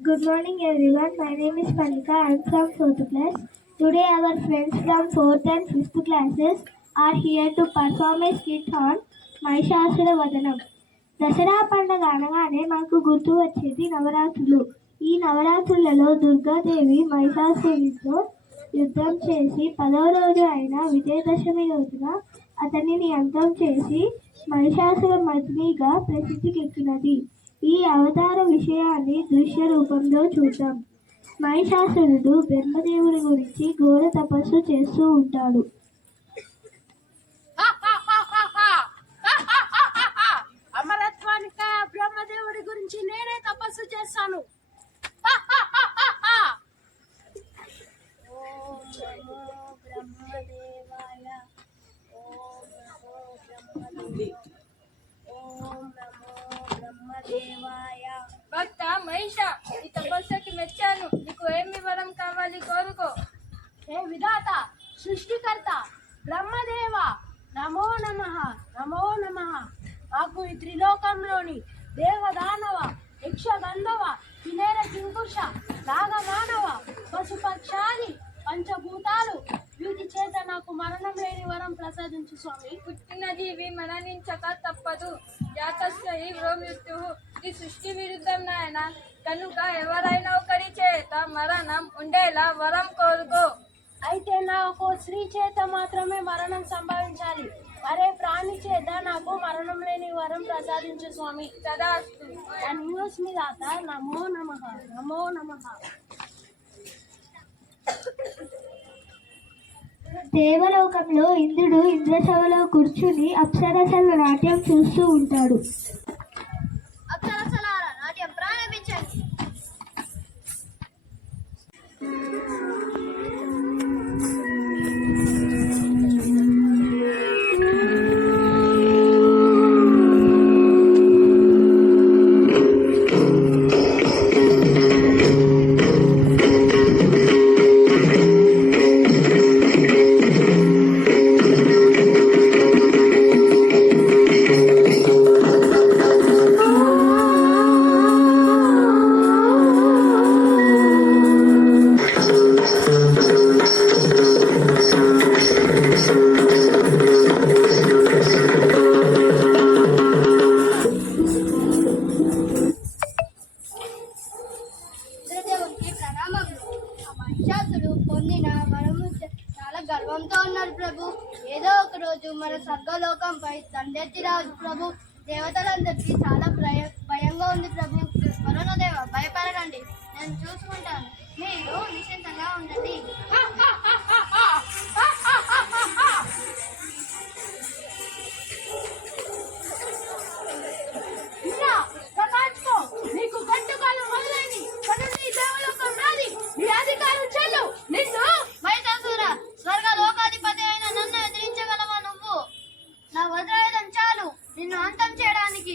Good morning everyone. My name is Panika. I am from 4th class. Today our friends from 4th and 5th classes are here to perform a skit on Mahishasura వదనం. దసరా పండుగ అనగానే మనకు గుర్తు వచ్చేది నవరాత్రులు. ఈ నవరాత్రులలో దుర్గాదేవి మహిషాసురుడితో యుద్ధం చేసి 10వ రోజు అయిన విజయదశమి రోజున అతనిని అంతం చేసి మహిషాసుర మర్దినిగా ప్రసిద్ధికెక్కినది. ఈ అవతార విషయాన్ని దృశ్య రూపంలో చూద్దాం. మహిషాసురుడు బ్రహ్మదేవుడి గురించి ఘోర తపస్సు చేస్తూ ఉంటాడు. అమరత్వానికి బ్రహ్మదేవుడి గురించి నేనే తపస్సు చేస్తాను. భక్త మహిష, ఈ తపస్సుకి మెచ్చాను. నీకు ఏమి వరం కావాలి కోరుకో. హే విధాత, సృష్టికర్త బ్రహ్మదేవ, నమో నమః నమో నమః. నాకు ఈ త్రిలోకంలోని దేవదానవ యక్ష గంధవ కినేర కింకుష నాగమానవ పశుపక్షాది పంచభూతాలు వీటి చేత నాకు మరణం లేని వరం ప్రసాదించు స్వామి. పుట్టిన జీవి మరణించక తప్పదు. జాతస్య మృత్యు. ఈ సృష్టి విరుద్ధం నాయన. కనుక ఎవరైనా ఒకరి చేత మరణం ఉండేలా వరం కోరుకో. అయితే నాకు స్త్రీ చేత మాత్రమే మరణం సంభవించాలి. మరే ప్రాణి చేత నాకు మరణం లేని వరం ప్రసాదించు స్వామి. తదాస్తు. ధన్యోస్మి దాత. నమో నమః నమో నమః. దేవలోకంలో ఇంద్రుడు ఇంద్రసభలో కూర్చుని అప్సరసల నాట్యం చూస్తూ ఉంటాడు. అప్సరసలారా నాట్యం ప్రారంభించండి. మహిషాసుడు పొందిన వరము చాలా గర్వంతో ఉన్నారు ప్రభు. ఏదో ఒక రోజు మన స్వర్గలోకంపై దండెత్తి రాదు ప్రభు. దేవతలందరికీ చాలా భయంగా ఉంది ప్రభు. వరుణదేవ, భయపడకండి, నేను చూసుకుంటాను. మీరు నిశ్చింతంగా ఉండండి. నిన్ను అంతం చేయడానికి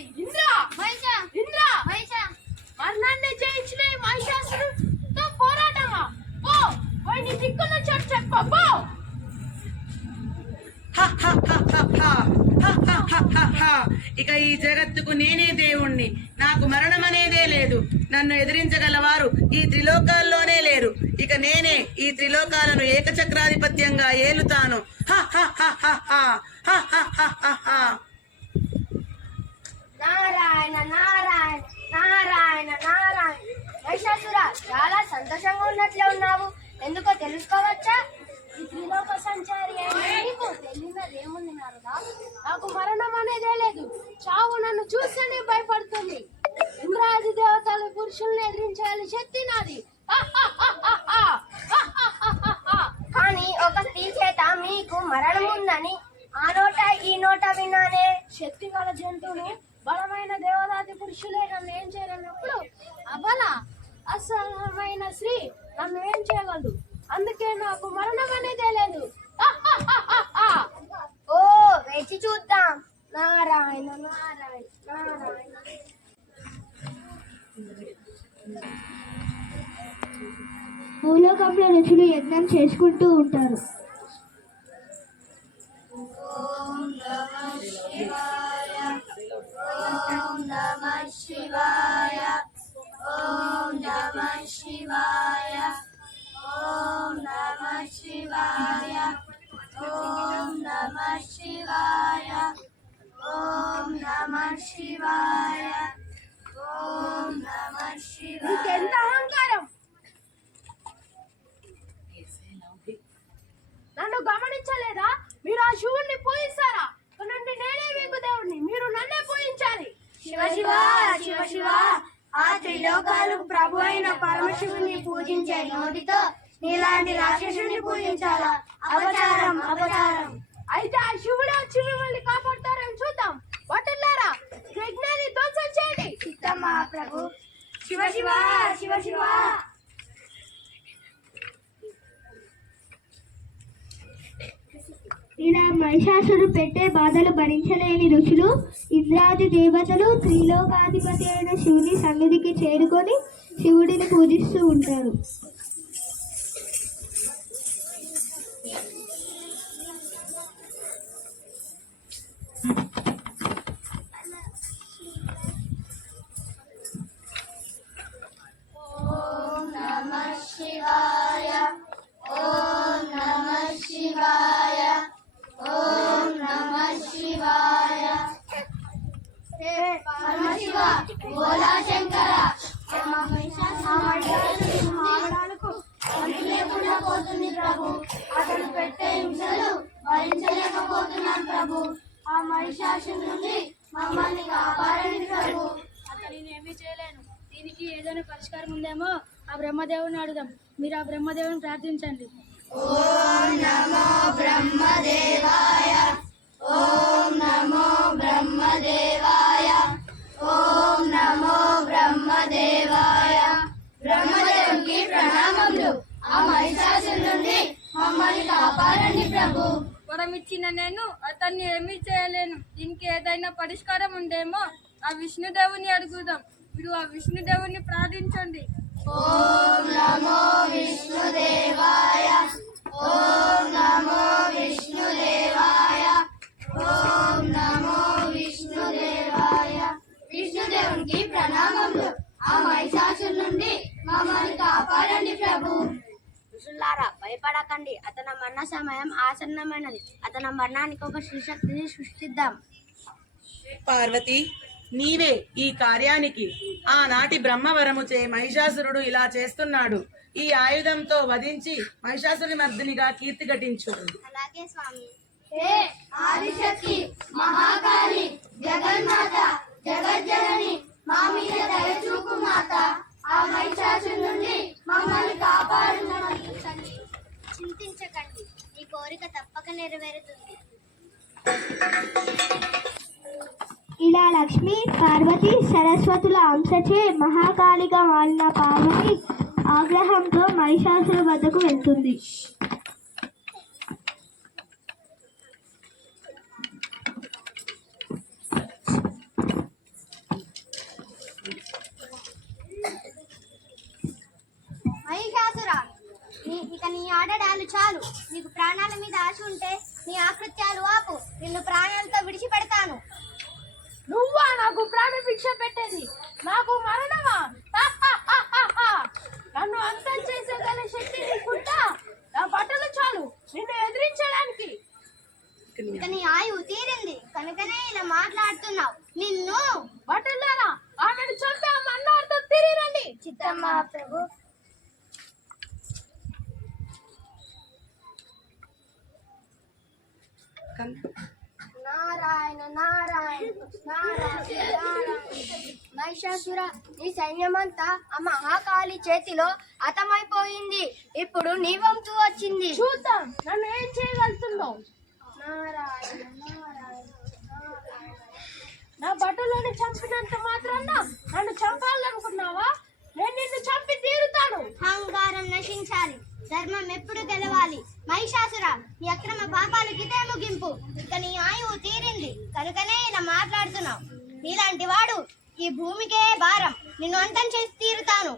మరణాన్ని జయించిన మహిషాసురుడితో పోరాటమా? పో, వాడిని దిక్కున చోటు చెప్పు. పో. ఇక ఈ జగత్తుకు నేనే దేవుణ్ణి. నాకు మరణం అనేదే లేదు. నన్ను ఎదిరించగలవారు ఈ త్రిలోకాల్లోనే లేరు. ఇక నేనే ఈ త్రిలోకాలను ఏకచక్రాధిపత్యంగా ఏలుతాను. నారాయణ నారాయణ నారాయణ నారాయణ. మహిషాసుర, చాలా సంతోషంగా ఉన్నట్లే ఉన్నావు. ఎందుకో తెలుసుకోవచ్చా? ఈ త్రిలోక సంచారి నీకు తెలియదేముంది నారదా? నాకు మరణం అనేదే లేదు. చావు నన్ను చూస్తేనే భయపడుతుంది. ఇంద్రాది దేవతలు పురుషుల్ని ఎదిరించాలి శక్తి నాది. కానీ ఒక స్త్రీ చేత మీకు మరణం ఉందని ఆ నోట ఈ నోట విన్నానే. శక్తి గల జంతువులు, బలమైన దేవదాతి పురుషులే నన్ను ఏం చేయలేనప్పుడు అబల అసహమైన స్త్రీ నన్ను ఏం చేయగలదు? అందుకే నాకు మరణం అనేదే లేదు. ఓ, వేచి చూద్దాం. నారాయణ నారాయణ నారాయణ. భూలోకంలో ఋషులు యజ్ఞం చేసుకుంటూ ఉంటారు. ఓం నమః శివాయ, ఓం నమః శివాయ, ఓం నమః శివాయ ఓం నమః శివాయ ఓం నమః శివాయ ఓం నమః శివాయ ఓం నమః శివాయ. ఎంత అహంకారం! నన్ను గమనించలేదా? మీరు ఆ శివుణ్ణి పూజిస్తారా? నుండి నేనే మీకు దేవుణ్ణి, మీరు నన్నే పూజించాలి. శివ శివ శివ శివ ఆ త్రిలోకాలకు ప్రభు అయిన పరమశివుని పూజించే నోటితో నీలాంటి రాక్షసుని పూజించాలా? అపచారం అపచారం. అయితే ఆ శివుడే వచ్చి మిమ్మల్ని కాపాడతారని చూద్దాం. వటులారా, యజ్ఞాన్ని ధ్వంసం చేయండి. చిత్తం మహాప్రభు. శివ శివ శివ శివ. ఇలా మహిషాసుడు పెట్టే బాధలు భరించలేని ఋషులు, ఇంద్రాది దేవతలు త్రిలోకాధిపతి అయిన శివుని సన్నిధికి చేరుకొని శివుడిని పూజిస్తూ ఉంటారు. ఓం నమః శివాయ ఓం నమః శివాయ ఓం నమః శివాయ. హే పరమశివ, భోలా శంకర, లేకుండా పోతుంది ప్రభు. అతను పెట్టే హింసలు భరించలేకపోతున్నాం ప్రభు. ఆ మహిషాసుని నుండి మమ్మల్ని కాపాడండి ప్రభు. నేను ఏమీ చేయలేను. దీనికి ఏదైనా పరిష్కారం ఉందేమో ఆ బ్రహ్మదేవుని అడుగుదాం. మీరు ఆ బ్రహ్మదేవుని ప్రార్థించండి. ఓం నమో బ్రహ్మదేవాయ ఓం నమో బ్రహ్మదేవాయ ఓం నమో బ్రహ్మదేవాయ. బ్రహ్మదేవునికి ప్రణామములు. ఆ మహిషాసుని నుండి మమ్మల్ని కాపాడండి ప్రభు. వరం ఇచ్చిన నేను అతన్ని ఏమీ చేయలేను. దీనికి ఏదైనా పరిష్కారం ఉందేమో ఆ విష్ణుదేవుని అడుగుదాం. మీరు ఆ విష్ణుదేవుని ప్రార్థించండి. ఓం నమో విష్ణుదేవాయ ఓం నమో విష్ణుదేవాయ ఓం నమో విష్ణుదేవాయ. విష్ణుదేవునికి ప్రణామములు. ఆ మహిషాసుని నుండి మమ్మల్ని కాపాడండి ప్రభు. ఋషులారా, భయపడకండి. అతని మరణ సమయం ఆసన్నమైనది. అతని మరణానికి ఒక శ్రీశక్తిని సృష్టిద్దాం. పార్వతి, నీవే ఈ కార్యానికి ఆనాటి బ్రహ్మవరముచే మహిషాసురుడు ఇలా చేస్తున్నాడు. ఈ ఆయుధంతో వధించి మహిషాసురుని మర్దినిగా కీర్తి ఘటించు. అలాగే స్వామి. హే ఆదిశక్తి, మహాకాళి, జగన్మాత, జగజ్జనని, మా మీద దయ చూపు మాత. ఆ మహిషాసుని నుండి మమ్మల్ని కాపాడు తల్లి, చింతించకండి. ఈ కోరిక తప్పక నెరవేరుతుంది. ఇలా లక్ష్మి, పార్వతి, సరస్వతుల అంశచే మహాకాళిగా మారిన పార్వతి ఆగ్రహంతో మహిషాసుల వద్దకు వెళ్తుంది. మహిషాసుర, ఇక నీ ఆడడాలు చాలు. నీకు ప్రాణాల మీద ఆశ ఉంటే నీ ఆకృత్యాలు ఆపు. నిన్ను ప్రాణాలతో విడిచిపెడతాను. నువ్వా నాకు ప్రాణభిక్ష పెట్టేది? నాకు మరణమా? నన్ను అంతం చేసేగల శక్తి నీకుంటా? నా బట్టలు చాలు నిన్ను ఎదిరించడానికి. ఇక నీ ఆయువు తీరింది కనుకనే ఇలా మాట్లాడుతున్నావు. నిన్ను బట్టలారా, ఆమెను చంపి ఆ మన్నాడుతో తిరిగి రండి. చిత్తమ్మ ప్రభు. నారాయణ నారాయణ నారాయణ నారాయణ. మహిషాసుర, నీ సైన్యమంతా ఆ మహాకాళి చేతిలో హతమైపోయింది. ఇప్పుడు నీ వంతు వచ్చింది. చూద్దాం నన్ను ఏం చేయగలుగుతుందో. నారాయణ నారాయణ నారాయణ. నా బట్టలను చంపినంత మాత్రాన నన్ను చంపాలనుకున్నావా? నేను నిన్ను చంపి తీరుతాను. అహంకారం నశించాలి, ధర్మం ఎప్పుడు గెలవాలి. మహిషాసుర, నీ అక్రమ పాపాలకు ఇదే ముగింపు. ఇక నీ ఆయువు తీరింది కనుకనే ఇలా మాట్లాడుతున్నావు. నీలాంటి వాడు ఈ భూమికే భారం. నిన్ను అంతం చేసి తీరుతాను.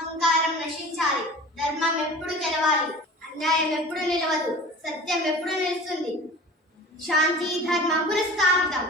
అహంకారం నశించాలి, ధర్మం ఎప్పుడు గెలవాలి, అన్యాయం ఎప్పుడు నిలవదు, సత్యం ఎప్పుడు నిలుస్తుంది, శాంతి ధర్మ పురస్థాపితం.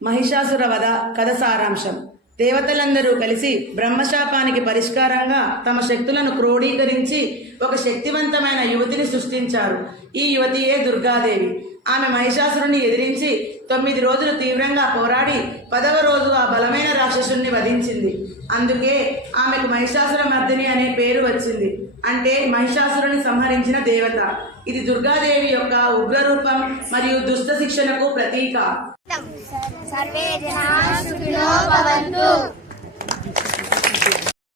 మహిషాసుర వధ కథ సారాంశం. దేవతలందరూ కలిసి బ్రహ్మశాపానికి పరిష్కారంగా తమ శక్తులను క్రోడీకరించి ఒక శక్తివంతమైన యువతిని సృష్టించారు. ఈ యువతియే దుర్గాదేవి. ఆమె మహిషాసురుని ఎదిరించి 9 రోజులు తీవ్రంగా పోరాడి 10వ రోజు ఆ బలమైన రాక్షసుని వధించింది. అందుకే ఆమెకు మహిషాసుర మర్దిని అనే పేరు వచ్చింది. అంటే మహిషాసురుని సంహరించిన దేవత. ఇది దుర్గాదేవి యొక్క ఉగ్రరూపం మరియు దుష్ట శిక్షణకు ప్రతీక. సర్వే జనా సుఖినో భవంతు.